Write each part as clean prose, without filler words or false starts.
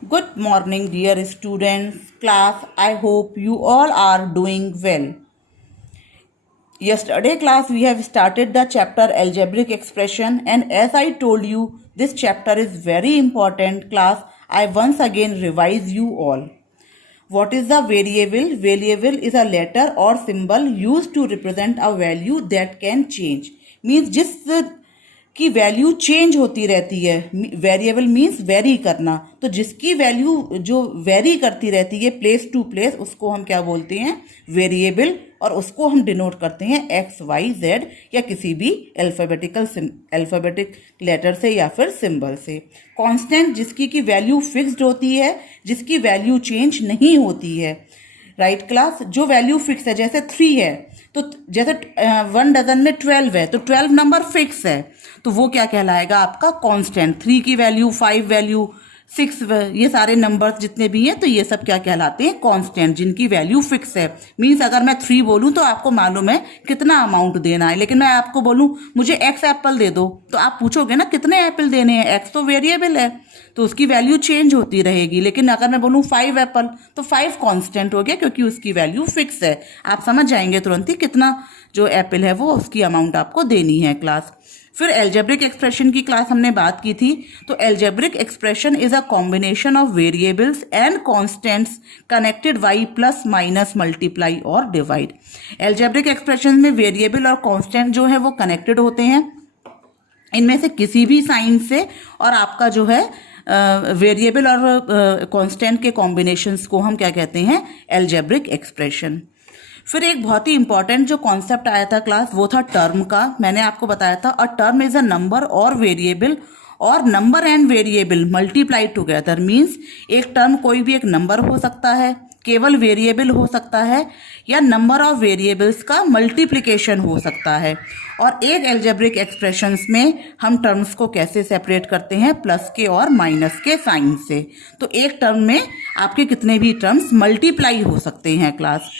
Good morning, dear students, class. I hope you all are doing well. Yesterday class we have started the chapter algebraic expression, and as I told you, this chapter is very important class. I once again revise you all. What is the variable? Variable is a letter or symbol used to represent a value that can change. Means जिस की value change होती रहती है. Variable means very करना. तो जिसकी value जो very करती रहती है प्लेस टू प्लेस, उसको हम क्या बोलते हैं? वेरिएबल. और उसको हम डिनोट करते हैं एक्स वाई जेड या किसी भी अल्फ़ाबेटिक लेटर से या फिर सिंबल से. कांस्टेंट जिसकी की वैल्यू फिक्स्ड होती है, जिसकी वैल्यू चेंज नहीं होती है. Right class. जो वैल्यू फिक्स है, जैसे 3 है तो जैसे 1 डजन में 12 है तो 12 नंबर फिक्स है, तो वो क्या कहलाएगा? आपका कांस्टेंट. 3 की वैल्यू, 5 वैल्यू, 6, ये सारे नंबर्स जितने भी हैं तो ये सब क्या कहलाते हैं? कांस्टेंट, जिनकी वैल्यू फिक्स है. मीन्स अगर मैं 3 बोलूं तो आपको मालूम है कितना अमाउंट देना है, लेकिन मैं आपको बोलूं मुझे एक्स एप्पल दे दो तो आप पूछोगे ना कितने एप्पल देने हैं. एक्स तो वेरिएबल है तो उसकी वैल्यू चेंज होती रहेगी. लेकिन अगर मैं बोलूं 5 एप्पल तो 5 कांस्टेंट हो गया क्योंकि उसकी वैल्यू फिक्स है. आप समझ जाएंगे तुरंत ही कितना जो एप्पल है वो उसकी अमाउंट आपको देनी है क्लास. फिर एल्जेब्रिक एक्सप्रेशन की क्लास हमने बात की थी. तो algebraic expression is a combination of variables and constants connected by plus minus multiply और डिवाइड. एल्जेब्रिक एक्सप्रेशन में वेरिएबल और कांस्टेंट जो है वो कनेक्टेड होते हैं इनमें से किसी भी साइन से, और आपका जो है वेरिएबल और कांस्टेंट के कॉम्बिनेशंस को हम क्या कहते हैं? Algebraic expression. फिर एक बहुत ही इंपॉर्टेंट जो कॉन्सेप्ट आया था क्लास वो था टर्म का. मैंने आपको बताया था a term is a number और वेरिएबल और number and variable multiply together. Means एक टर्म कोई भी एक नंबर हो सकता है, केवल वेरिएबल हो सकता है, या नंबर ऑफ वेरिएबल्स का मल्टीप्लिकेशन हो सकता है. और एक एल्जेब्रिक एक्सप्रेशंस में हम टर्म्स को कैसे सेपरेट करते हैं? प्लस के और माइनस के साइन से. तो एक टर्म में आपके कितने भी टर्म्स मल्टीप्लाई हो सकते हैं क्लास.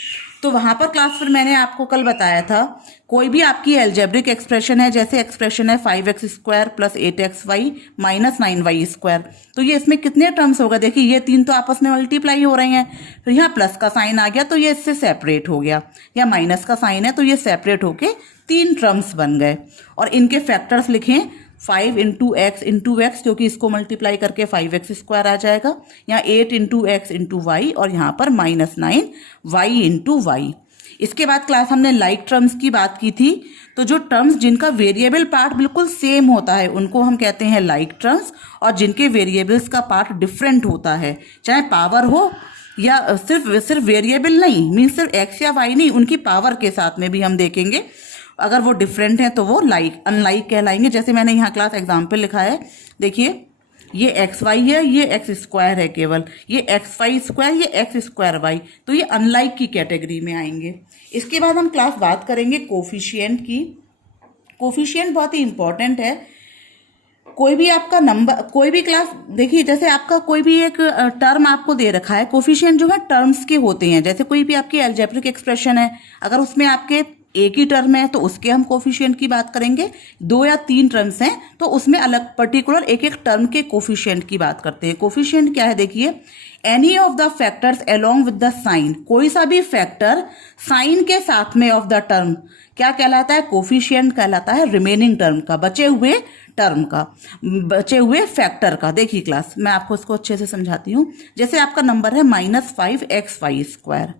तो वहाँ पर क्लास फिर मैंने आपको कल बताया था कोई भी आपकी एल्जेब्रिक एक्सप्रेशन है, जैसे एक्सप्रेशन है 5x square plus 8xy minus 9y square, तो ये इसमें कितने टर्म्स होगा? देखिए ये 3 तो आपस में मल्टीप्लाई हो रहे हैं, फिर यहाँ प्लस का साइन आ गया तो ये इससे सेपरेट हो गया, या माइनस का साइन है तो ये सेपरेट होके 3 टर्म्स बन गए. और इनके फैक्टर्स लिखें 5 इंटू एक्स क्योंकि इसको मल्टीप्लाई करके 5x स्क्वायर आ जाएगा, यहाँ 8 इंटू एक्स इंटू वाई, और यहाँ पर -9y इंटू वाई. इसके बाद क्लास हमने लाइक टर्म्स की बात की थी. तो जो टर्म्स जिनका वेरिएबल पार्ट बिल्कुल सेम होता है उनको हम कहते हैं लाइक टर्म्स, और जिनके वेरिएबल्स का पार्ट डिफरेंट होता है, चाहे पावर हो या सिर्फ वेरिएबल नहीं, मीन्स सिर्फ एक्स या वाई नहीं, उनकी पावर के साथ में भी हम देखेंगे. अगर वो डिफरेंट है तो वो लाइक अनलाइक कहलाएंगे. जैसे मैंने यहाँ क्लास एग्जाम्पल लिखा है, देखिए ये एक्स वाई है, ये एक्स स्क्वायर है केवल, ये एक्स वाई स्क्वायर, ये एक्स स्क्वायर वाई, तो ये अनलाइक की कैटेगरी में आएंगे. इसके बाद हम क्लास बात करेंगे कोफिशिएंट की. कोफिशिएंट बहुत ही इंपॉर्टेंट है. कोई भी आपका नंबर, कोई भी क्लास देखिए, जैसे आपका कोई भी एक टर्म आपको दे रखा है, कोफिशिएंट जो है टर्म्स के होते हैं. जैसे कोई भी आपकी एल्जेब्रिक एक्सप्रेशन है, अगर उसमें आपके एक ही टर्म है तो उसके हम कोफिशिएंट की बात करेंगे. 2 या 3 टर्म्स हैं तो उसमें अलग पर्टिकुलर एक एक टर्म के कोफिशिएंट की बात करते हैं. कोफिशिएंट क्या है? देखिए any of the factors along with the sign, कोई सा भी फैक्टर साइन के साथ में ऑफ द टर्म क्या कहलाता है? कोफिशिएंट कहलाता है. रिमेनिंग टर्म का, बचे हुए टर्म का, बचे हुए फैक्टर का. देखिए क्लास मैं आपको इसको अच्छे से समझाती हूँ. जैसे आपका नंबर है -5xy स्क्वायर,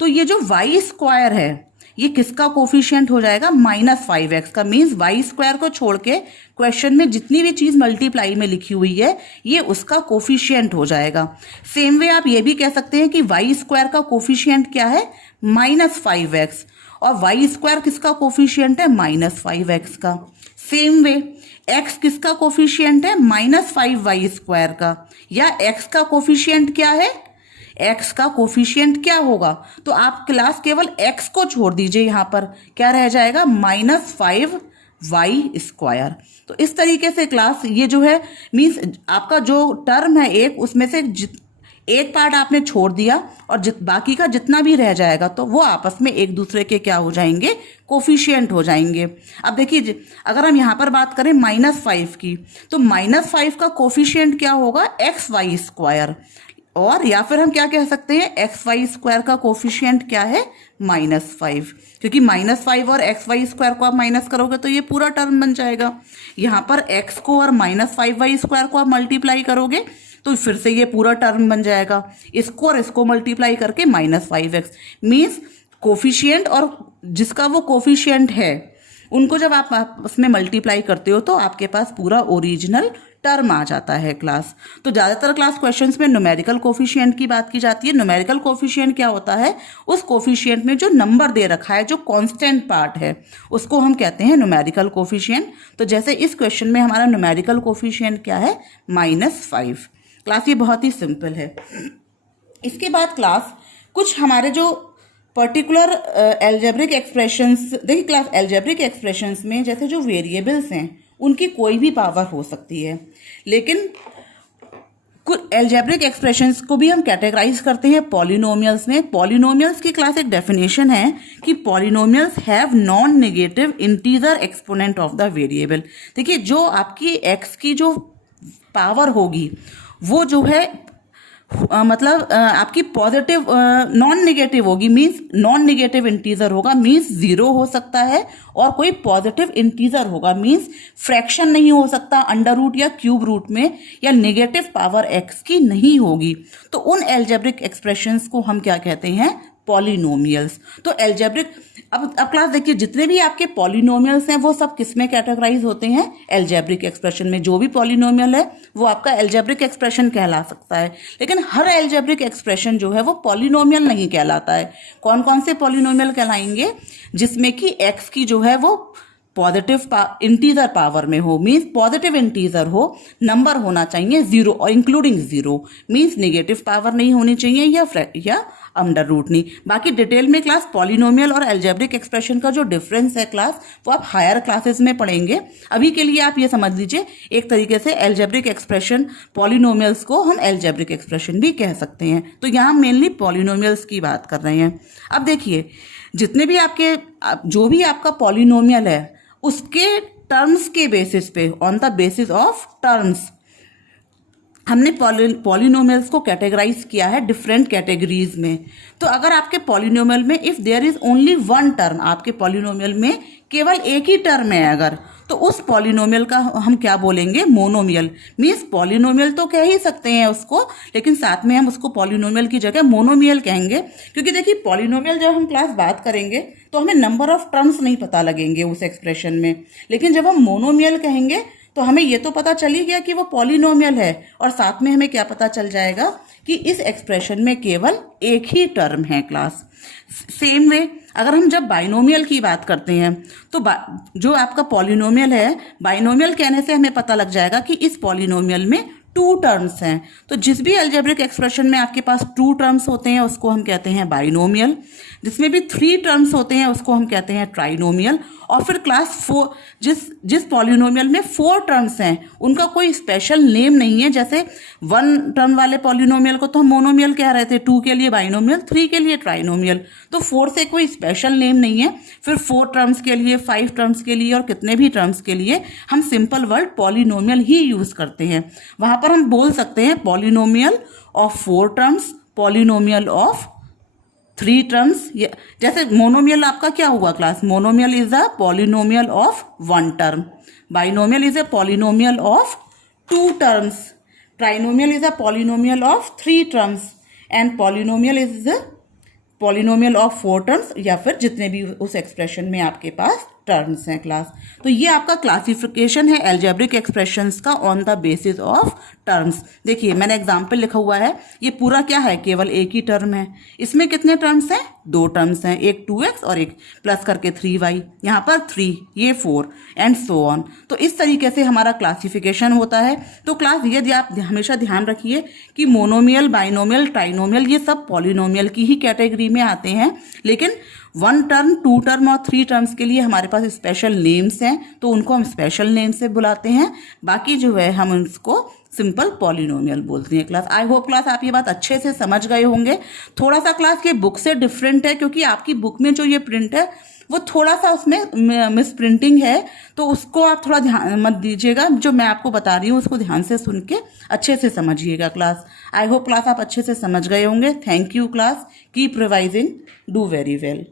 तो ये जो y स्क्वायर है ये किसका कोफिशिएंट हो जाएगा? -5x का. मीन्स वाई स्क्वायर को छोड़ के क्वेश्चन में जितनी भी चीज मल्टीप्लाई में लिखी हुई है ये उसका कोफिशिएंट हो जाएगा. सेम वे आप ये भी कह सकते हैं कि वाई स्क्वायर का कोफिशिएंट क्या है? -5x, और वाई स्क्वायर किसका कोफिशिएंट है? -5x का. सेम वे x किसका कोफिशिएंट है? -5y स्क्वायर का. या x का कोफिशिएंट क्या है? x का कोफिशिएंट क्या होगा? तो आप क्लास केवल x को छोड़ दीजिए, यहाँ पर क्या रह जाएगा? -5y square. तो इस तरीके से क्लास ये जो है मीन्स आपका जो टर्म है एक, उसमें से एक पार्ट आपने छोड़ दिया और बाकी का जितना भी रह जाएगा तो वो आपस में एक दूसरे के क्या हो जाएंगे, कोफिशिएंट हो जाएंगे। अब देखिए अगर हम यहाँ पर बात करें -5 की, तो -5 का कोफिशिएंट क्या होगा, XY²। और या फिर हम क्या कह सकते हैं, XY² का कोफिशिएंट क्या है, -5, क्योंकि -5 और XY² को आप माइनस करोगे तो ये पूरा टर्म बन जाएगा। यहाँ पर x को और -5y² को आप मल्टीप्लाई करोगे तो फिर से ये पूरा टर्म बन जाएगा। इसको और इसको मल्टीप्लाई करके -5x मीन्स कोफिशिएंट और जिसका वो कोफिशिएंट है उनको जब आप उसमें मल्टीप्लाई करते हो तो आपके पास पूरा ओरिजिनल टर्म आ जाता है क्लास। तो ज़्यादातर क्लास क्वेश्चंस में न्यूमेरिकल कोफिशिएंट की बात की जाती है। न्यूमेरिकल कोफिशिएंट क्या होता है, उस कोफिशिएंट में जो नंबर दे रखा है, जो कांस्टेंट पार्ट है, उसको हम कहते हैं न्यूमेरिकल कोफिशिएंट। तो जैसे इस क्वेश्चन में हमारा न्यूमेरिकल कोफिशिएंट क्या है, -5। क्लास ये बहुत ही सिंपल है। इसके बाद क्लास कुछ हमारे जो पर्टिकुलर एल्जेब्रिक एक्सप्रेशंस, देखिए क्लास एल्जेब्रिक एक्सप्रेशंस में जैसे जो वेरिएबल्स हैं उनकी कोई भी पावर हो सकती है, लेकिन कुछ एल्जेब्रिक एक्सप्रेशंस को भी हम कैटेगराइज करते हैं पॉलिनोमियल्स में। पॉलिनोमियल्स की क्लास एक डेफिनेशन है कि polynomials have non negative integer exponent of the variable. देखिए जो आपकी एक्स की जो पावर होगी वो जो है मतलब आपकी पॉजिटिव नॉन नेगेटिव होगी, मीन्स नॉन नेगेटिव इंटीजर होगा, मीन्स 0 हो सकता है, और कोई पॉजिटिव इंटीजर होगा मीन्स फ्रैक्शन नहीं हो सकता, अंडर रूट या क्यूब रूट में, या नेगेटिव पावर एक्स की नहीं होगी। तो उन एल्जेब्रिक एक्सप्रेशंस को हम क्या कहते हैं, पॉलिनोमियल्स। तो एल्जेब्रिक अब क्लास देखिए जितने भी आपके पॉलिनोमियल्स हैं वो सब किस में कैटेगराइज होते हैं, एल्जेब्रिक एक्सप्रेशन में। जो भी पॉलिनोमियल है वो आपका एल्जेब्रिक एक्सप्रेशन कहला सकता है, लेकिन हर एल्जेब्रिक एक्सप्रेशन जो है वो पॉलिनोमियल नहीं कहलाता है। कौन कौन से पॉलिनोमियल कहलाएंगे, जिसमें कि एक्स की जो है वो पॉजिटिव इंटीजर पावर में हो, मीन्स पॉजिटिव इंटीजर हो, नंबर होना चाहिए 0 और इंक्लूडिंग 0, मीन्स नेगेटिव पावर नहीं होनी चाहिए या अंडर रूट नहीं। बाकी डिटेल में क्लास पॉलिनोमियल और एल्जेब्रिक एक्सप्रेशन का जो डिफरेंस है क्लास वो आप हायर क्लासेस में पढ़ेंगे। अभी के लिए आप ये समझ लीजिए एक तरीके से एल्जेब्रिक एक्सप्रेशन, पॉलिनोमियल्स को हम एल्जेब्रिक एक्सप्रेशन भी कह सकते हैं। तो यहाँ मेनली पॉलिनोमियल्स की बात कर रहे हैं। अब देखिए जितने भी आपके जो भी आपका पॉलिनोमियल है उसके टर्म्स के बेसिस पे, on the basis of terms, हमने पॉलिनोमियल्स को कैटेगराइज किया है डिफरेंट कैटेगरीज में। तो अगर आपके पॉलिनोमियल में if there is only one term, आपके पॉलिनोमियल में केवल एक ही टर्म है अगर, तो उस पॉलिनोमियल का हम क्या बोलेंगे, मोनोमियल। मीन्स पॉलिनोमियल तो कह ही सकते हैं उसको, लेकिन साथ में हम उसको पॉलिनोमियल की जगह मोनोमियल कहेंगे, क्योंकि देखिए पॉलिनोमियल जब हम क्लास बात करेंगे तो हमें नंबर ऑफ टर्म्स नहीं पता लगेंगे उस एक्सप्रेशन में, लेकिन जब हम मोनोमियल कहेंगे तो हमें ये तो पता चल ही गया कि वो पॉलिनोमियल है, और साथ में हमें क्या पता चल जाएगा कि इस एक्सप्रेशन में केवल एक ही टर्म है क्लास। सेम वे अगर हम जब बाइनोमियल की बात करते हैं तो जो आपका पॉलिनोमियल है, बाइनोमियल कहने से हमें पता लग जाएगा कि इस पॉलिनोमियल में 2 टर्म्स हैं। तो जिस भी अलजेब्रिक एक्सप्रेशन में आपके पास 2 टर्म्स होते हैं उसको हम कहते हैं बाइनोमियल, जिसमें भी 3 टर्म्स होते हैं उसको हम कहते हैं ट्राइनोमियल, और फिर क्लास 4 जिस पॉलिनोमियल में 4 टर्म्स हैं उनका कोई स्पेशल नेम नहीं है। जैसे 1 टर्म वाले पॉलिनोमियल को तो हम मोनोमियल कह रहे थे, 2 के लिए बाइनोमियल, 3 के लिए ट्राइनोमियल, तो 4 से कोई स्पेशल नेम नहीं है। फिर 4 टर्म्स के लिए, 5 टर्म्स के लिए और कितने भी टर्म्स के लिए हम सिंपल वर्ड पॉलिनोमियल ही यूज करते हैं। वहां पर हम बोल सकते हैं polynomial of 4 terms, polynomial of 3 terms. जैसे मोनोमियल आपका क्या हुआ class, monomial is a polynomial of 1 term, binomial is a polynomial of 2 terms, trinomial is a polynomial of 3 terms, and polynomial is a polynomial of 4 terms, या फिर जितने भी उस expression में आपके पास टर्म्स हैं क्लास। तो ये आपका क्लासिफिकेशन है एल्जेब्रिक एक्सप्रेशंस का on the basis of terms. देखिए मैंने एग्जाम्पल लिखा हुआ है, ये पूरा क्या है, केवल एक ही टर्म है। इसमें कितने टर्म्स हैं, 2 टर्म्स हैं, एक 2x और एक प्लस करके 3y, यहाँ पर 3, ये 4 एंड सो ऑन। तो इस तरीके से हमारा क्लासिफिकेशन होता है। तो क्लास ये आप हमेशा ध्यान रखिए कि मोनोमियल, बाइनोमियल, ट्राइनोमियल ये सब पॉलिनोमियल की ही कैटेगरी में आते हैं, लेकिन 1 टर्म, 2 टर्म और 3 टर्म्स के लिए हमारे पास स्पेशल नेम्स हैं, तो उनको हम स्पेशल नेम से बुलाते हैं। बाकी जो है हम उसको सिंपल पॉलिनोमियल बोलते हैं क्लास। आई होप क्लास आप ये बात अच्छे से समझ गए होंगे। थोड़ा सा क्लास ये बुक से डिफरेंट है, क्योंकि आपकी बुक में जो ये प्रिंट है वो थोड़ा सा उसमें मिस प्रिंटिंग है, तो उसको आप थोड़ा ध्यान मत दीजिएगा। जो मैं आपको बता रही हूँ उसको ध्यान से सुन के अच्छे से समझिएगा क्लास। आई होप क्लास आप अच्छे से समझ गए होंगे। Thank you class, keep revising, do very well.